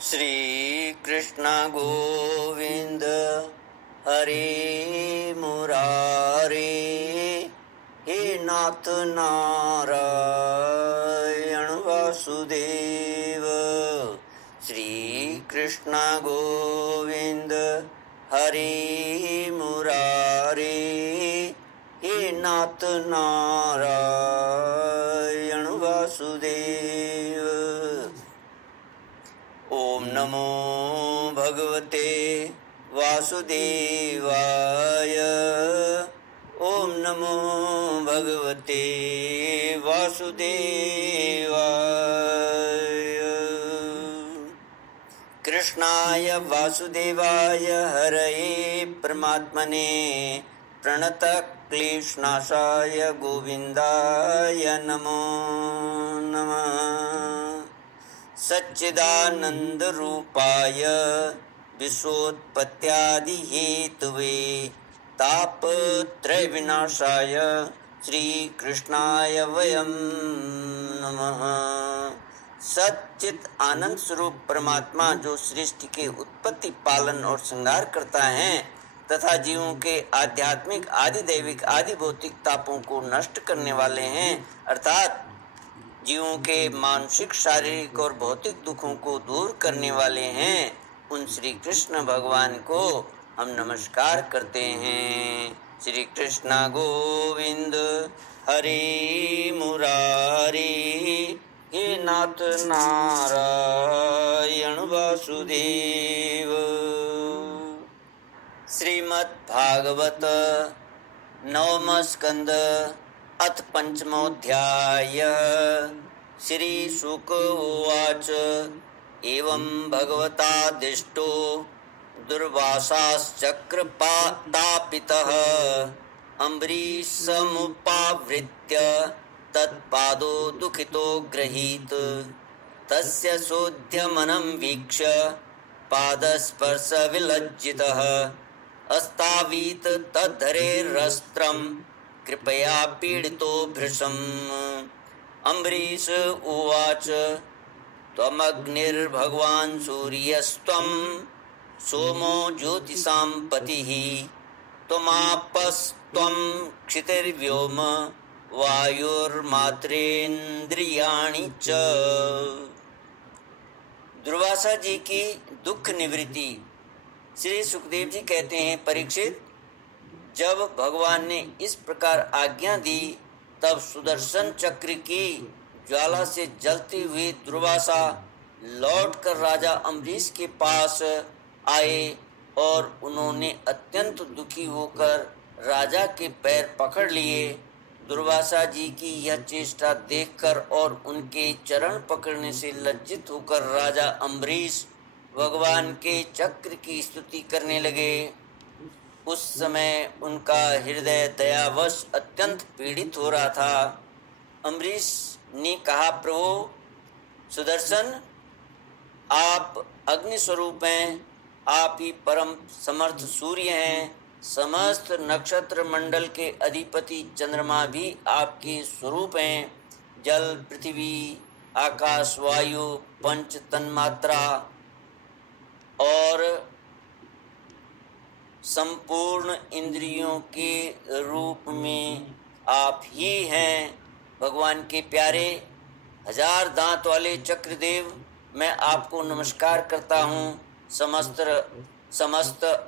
श्री कृष्ण गोविंद हरे मुरारे, हे नाथ नारायण वासुदेव। श्री कृष्ण गोविंद हरे मुरारे, हे नाथ नारायण वासुदेव। ओम नमो भगवते वासुदेवाय। ओम नमो भगवते वासुदेवाय। कृष्णाय वासुदेवाय हरये परमात्मने प्रणतक्लेशनाशाय गोविन्दाय नमो नमः। सच्चिदानंद रूपाय विश्वोत्पत्त्यादिहेतवे तापत्रय विनाशाय श्री कृष्णाय वयं नमः। सच्चित आनंद स्वरूप परमात्मा जो सृष्टि के उत्पत्ति, पालन और श्रृंगार करता है तथा जीवों के आध्यात्मिक, आदि दैविक, आदि भौतिक तापों को नष्ट करने वाले हैं, अर्थात जीवों के मानसिक, शारीरिक और भौतिक दुखों को दूर करने वाले हैं, उन श्री कृष्ण भगवान को हम नमस्कार करते हैं। श्री कृष्ण गोविंद हरे मुरारी, हे नाथ नारायण वासुदेव। श्रीमद् भागवत नवम स्कंद अथ पंचमोऽध्याय। श्री शुक उवाच एवं भगवतादिष्टो दुर्वासाश्चक्रपातापितः अम्बरीशमुपावृत्य तत्पादो दुःखितो ग्रहीत। तस्य सोऽध्यमनं वीक्ष्य पादस्पर्शविलज्जितः अस्तावीत तद्धरेरस्त्रं कृपया पीडितो भृशम्। अम्बरीश उवाच त्वमग्निर्भगवान् सूर्यस्त्वं सोमो ज्योतिषां पतिः त्वमापस्त्वं क्षितिर्व्योम वायुर्मात्रेन्द्रियाणि च। दुर्वासा जी की दुख निवृत्ति। श्री सुखदेव जी कहते हैं, परीक्षित, जब भगवान ने इस प्रकार आज्ञा दी तब सुदर्शन चक्र की ज्वाला से जलती हुई दुर्वासा लौटकर राजा अम्बरीश के पास आए और उन्होंने अत्यंत दुखी होकर राजा के पैर पकड़ लिए। दुर्वासा जी की यह चेष्टा देखकर और उनके चरण पकड़ने से लज्जित होकर राजा अम्बरीश भगवान के चक्र की स्तुति करने लगे। उस समय उनका हृदय दयावश अत्यंत पीड़ित हो रहा था। अम्बरीश ने कहा, प्रभु सुदर्शन, आप अग्नि स्वरूप हैं, आप ही परम समर्थ सूर्य हैं, समस्त नक्षत्र मंडल के अधिपति चंद्रमा भी आपके स्वरूप हैं। जल, पृथ्वी, आकाश, वायु, पंच तन्मात्रा और संपूर्ण इंद्रियों के रूप में आप ही हैं। भगवान के प्यारे, हजार दांत वाले चक्रदेव, मैं आपको नमस्कार करता हूँ। समस्त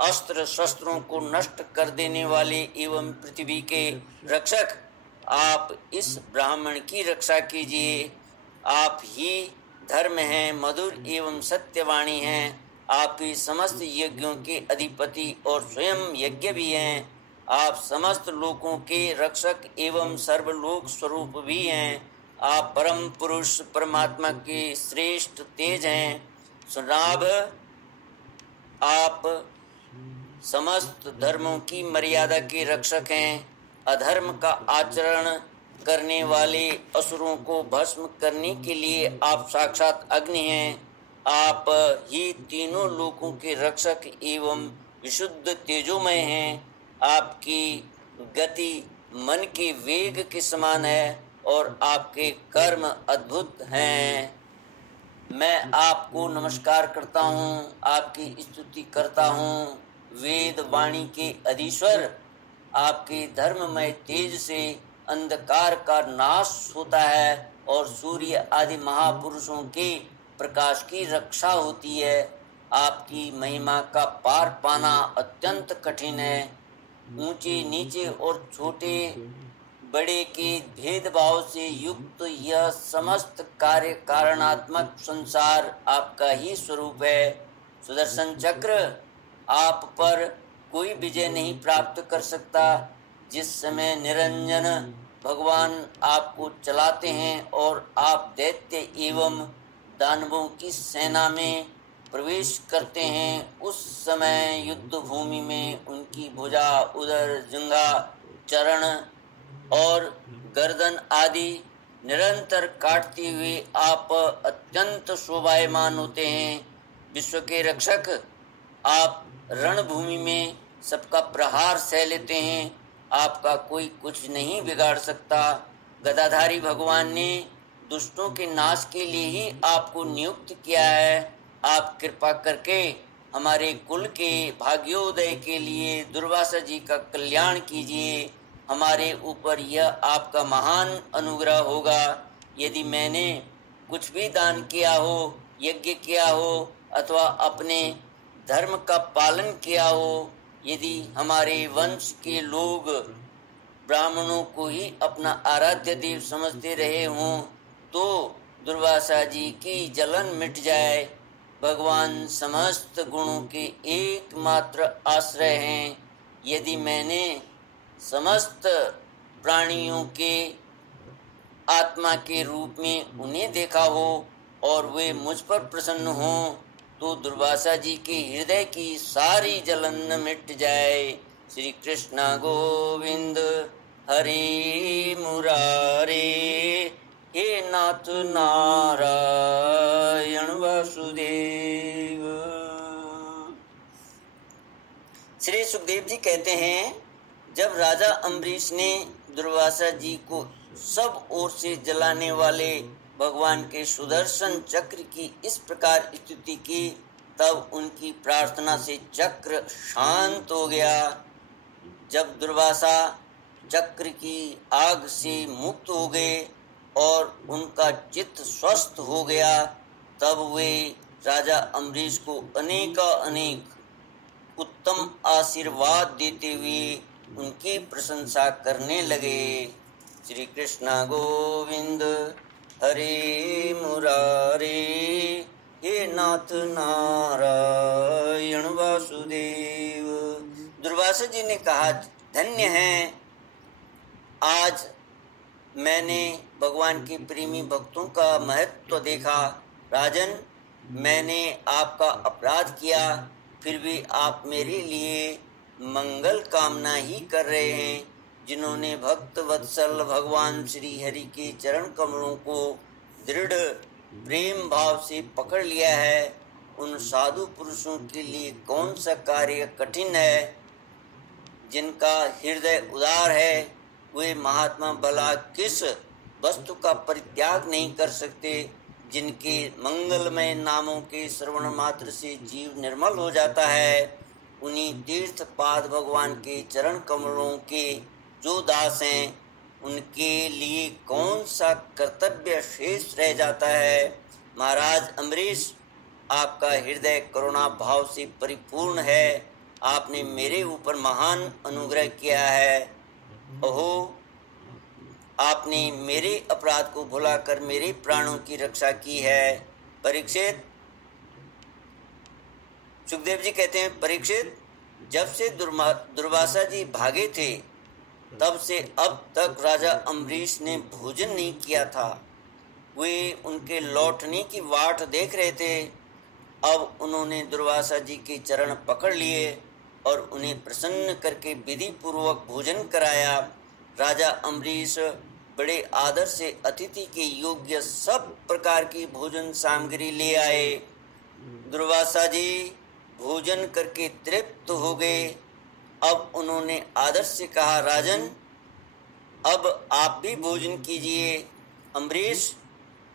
अस्त्र शस्त्रों को नष्ट कर देने वाले एवं पृथ्वी के रक्षक, आप इस ब्राह्मण की रक्षा कीजिए। आप ही धर्म हैं, मधुर एवं सत्यवाणी हैं। आप ही समस्त यज्ञों के अधिपति और स्वयं यज्ञ भी हैं। आप समस्त लोकों के रक्षक एवं सर्वलोक स्वरूप भी हैं। आप परम पुरुष परमात्मा के श्रेष्ठ तेज हैं। सुनाभ, आप समस्त धर्मों की मर्यादा के रक्षक हैं। अधर्म का आचरण करने वाले असुरों को भस्म करने के लिए आप साक्षात अग्नि हैं। आप ही तीनों लोकों के रक्षक एवं विशुद्ध तेजोमय हैं। आपकी गति मन के वेग के समान है और आपके कर्म अद्भुत हैं। मैं मैं आपको नमस्कार करता हूँ, आपकी स्तुति करता हूँ। वेद वाणी के अधीश्वर, आपके धर्ममय तेज से अंधकार का नाश होता है और सूर्य आदि महापुरुषों के प्रकाश की रक्षा होती है। आपकी महिमा का पार पाना अत्यंत कठिन है। ऊंचे नीचे और छोटे बड़े के भेदभाव से युक्त यह समस्त कार्य कारणात्मक संसार आपका ही स्वरूप है। सुदर्शन चक्र, आप पर कोई विजय नहीं प्राप्त कर सकता। जिस समय निरंजन भगवान आपको चलाते हैं और आप दैत्य एवं दानवों की सेना में प्रवेश करते हैं, उस समय युद्ध भूमि में उनकी भुजा, उदर, जंघा, चरण और गर्दन आदि निरंतर काटते हुए आप अत्यंत शोभायमान होते हैं। विश्व के रक्षक, आप रणभूमि में सबका प्रहार सह लेते हैं। आपका कोई कुछ नहीं बिगाड़ सकता। गदाधारी भगवान ने दुष्टों के नाश के लिए ही आपको नियुक्त किया है। आप कृपा करके हमारे कुल के भाग्योदय के लिए दुर्वासा जी का कल्याण कीजिए। हमारे ऊपर यह आपका महान अनुग्रह होगा। यदि मैंने कुछ भी दान किया हो, यज्ञ किया हो अथवा अपने धर्म का पालन किया हो, यदि हमारे वंश के लोग ब्राह्मणों को ही अपना आराध्य देव समझते रहे हों, तो दुर्वासा जी की जलन मिट जाए। भगवान समस्त गुणों के एकमात्र आश्रय हैं। यदि मैंने समस्त प्राणियों के आत्मा के रूप में उन्हें देखा हो और वे मुझ पर प्रसन्न हों, तो दुर्वासा जी के हृदय की सारी जलन मिट जाए। श्री कृष्ण गोविंद हरे मुरारे, हे नाथ नारायण वासुदेव। श्री सुखदेव जी कहते हैं, जब राजा अम्बरीश ने दुर्वासा जी को सब ओर से जलाने वाले भगवान के सुदर्शन चक्र की इस प्रकार स्तुति की, तब उनकी प्रार्थना से चक्र शांत हो गया। जब दुर्वासा चक्र की आग से मुक्त हो गए और उनका चित्त स्वस्थ हो गया, तब वे राजा अम्बरीश को अनेक उत्तम आशीर्वाद देते हुए उनकी प्रशंसा करने लगे। श्री कृष्ण गोविंद हरे मुरारे, हे नाथ नारायण वासुदेव। दुर्वासा जी ने कहा, धन्य है, आज मैंने भगवान के प्रेमी भक्तों का महत्व देखा। राजन, मैंने आपका अपराध किया, फिर भी आप मेरे लिए मंगल कामना ही कर रहे हैं। जिन्होंने भक्त वत्सल भगवान श्री हरि के चरण कमलों को दृढ़ प्रेम भाव से पकड़ लिया है, उन साधु पुरुषों के लिए कौन सा कार्य कठिन है। जिनका हृदय उदार है, वे महात्मा भला किस वस्तु का परित्याग नहीं कर सकते। जिनके मंगलमय नामों के श्रवण मात्र से जीव निर्मल हो जाता है, उन्हीं तीर्थ पाद भगवान के चरण कमलों के जो दास हैं, उनके लिए कौन सा कर्तव्य शेष रह जाता है। महाराज अम्बरीश, आपका हृदय करुणा भाव से परिपूर्ण है। आपने मेरे ऊपर महान अनुग्रह किया है। ओहो, आपने मेरे अपराध को भुलाकर मेरे प्राणों की रक्षा की है। परीक्षित, सुखदेव जी कहते हैं, परीक्षित, जब से दुर्वासा जी भागे थे, तब से अब तक राजा अम्बरीश ने भोजन नहीं किया था। वे उनके लौटने की वाट देख रहे थे। अब उन्होंने दुर्वासा जी के चरण पकड़ लिए और उन्हें प्रसन्न करके विधि पूर्वक भोजन कराया। राजा अम्बरीश बड़े आदर से अतिथि के योग्य सब प्रकार की भोजन सामग्री ले आए। दुर्वासा जी भोजन करके तृप्त हो गए। अब उन्होंने आदर से कहा, राजन, अब आप भी भोजन कीजिए। अम्बरीश,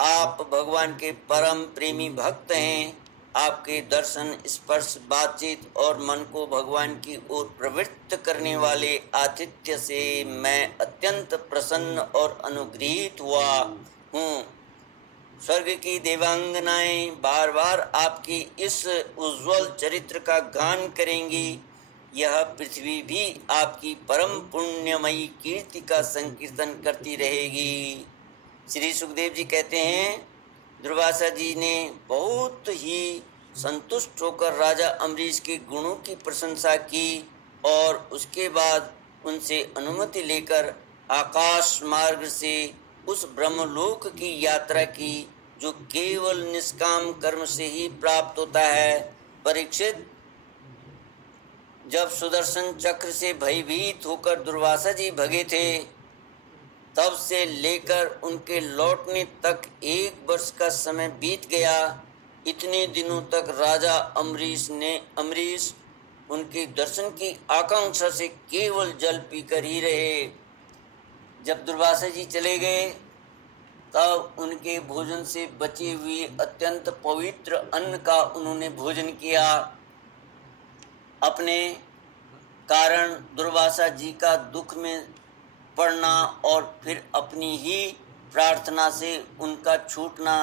आप भगवान के परम प्रेमी भक्त हैं। आपके दर्शन, स्पर्श, बातचीत और मन को भगवान की ओर प्रवृत्त करने वाले आतिथ्य से मैं अत्यंत प्रसन्न और अनुग्रहित हुआ हूँ। स्वर्ग की देवांगनाएं बार बार आपकी इस उज्जवल चरित्र का गान करेंगी। यह पृथ्वी भी आपकी परम पुण्यमयी कीर्ति का संकीर्तन करती रहेगी। श्री सुखदेव जी कहते हैं, दुर्वासा जी ने बहुत ही संतुष्ट होकर राजा अम्बरीश के गुणों की प्रशंसा की और उसके बाद उनसे अनुमति लेकर आकाश मार्ग से उस ब्रह्मलोक की यात्रा की जो केवल निष्काम कर्म से ही प्राप्त होता है। परीक्षित, जब सुदर्शन चक्र से भयभीत होकर दुर्वासा जी भगे थे, तब से लेकर उनके लौटने तक 1 वर्ष का समय बीत गया। इतने दिनों तक राजा अम्बरीश उनके दर्शन की आकांक्षा से केवल जल पीकर ही रहे। जब दुर्वासा जी चले गए, तब उनके भोजन से बचे हुए अत्यंत पवित्र अन्न का उन्होंने भोजन किया। अपने कारण दुर्वासा जी का दुख में पड़ना और फिर अपनी ही प्रार्थना से उनका छूटना,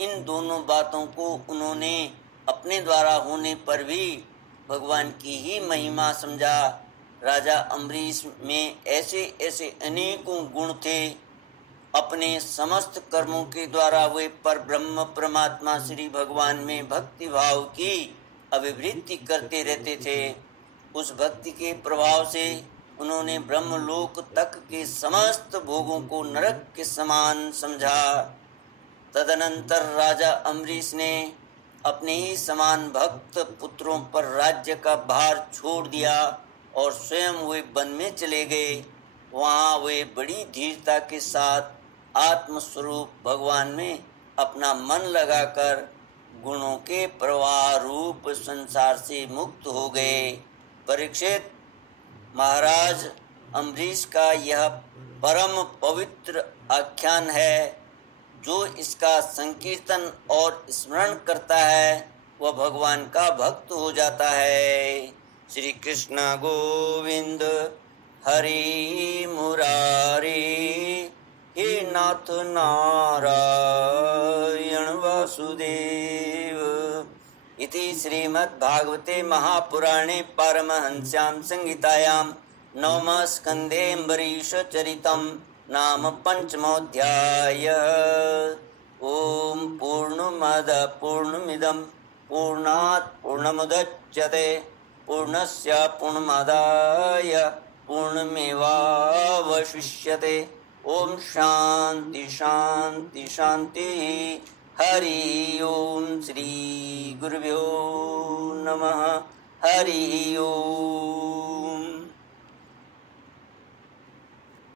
इन दोनों बातों को उन्होंने अपने द्वारा होने पर भी भगवान की ही महिमा समझा। राजा अम्बरीश में ऐसे ऐसे अनेकों गुण थे। अपने समस्त कर्मों के द्वारा वे पर ब्रह्म परमात्मा श्री भगवान में भक्ति भाव की अभिवृद्धि करते रहते थे। उस भक्ति के प्रभाव से उन्होंने ब्रह्मलोक तक के समस्त भोगों को नरक के समान समझा। तदनंतर राजा अम्बरीश ने अपने ही समान भक्त पुत्रों पर राज्य का भार छोड़ दिया और स्वयं वे वन में चले गए। वहाँ वे बड़ी धीरता के साथ आत्मस्वरूप भगवान में अपना मन लगाकर गुणों के प्रवाह रूप संसार से मुक्त हो गए। परीक्षित, महाराज अम्बरीश का यह परम पवित्र आख्यान है। जो इसका संकीर्तन और स्मरण करता है वह भगवान का भक्त हो जाता है। श्री कृष्ण गोविंद हरि मुरारी, हे नाथ नारायण वासुदेव। इति श्रीमद्भागवते महापुराणे पारमहंस्यां संहितायां नवम स्कन्धे अम्बरीशचरितं नाम पंचमोऽध्याय। ओम पूर्णमद पूर्णमिदं पूर्णात् पूर्णमुदच्यते पूर्णस्य पूर्णमादाय पूर्णमेवावशिष्यते। ओम शांति शांति शांति। हरि ओम। श्री गुरुभ्यो नमः। हरि ओम।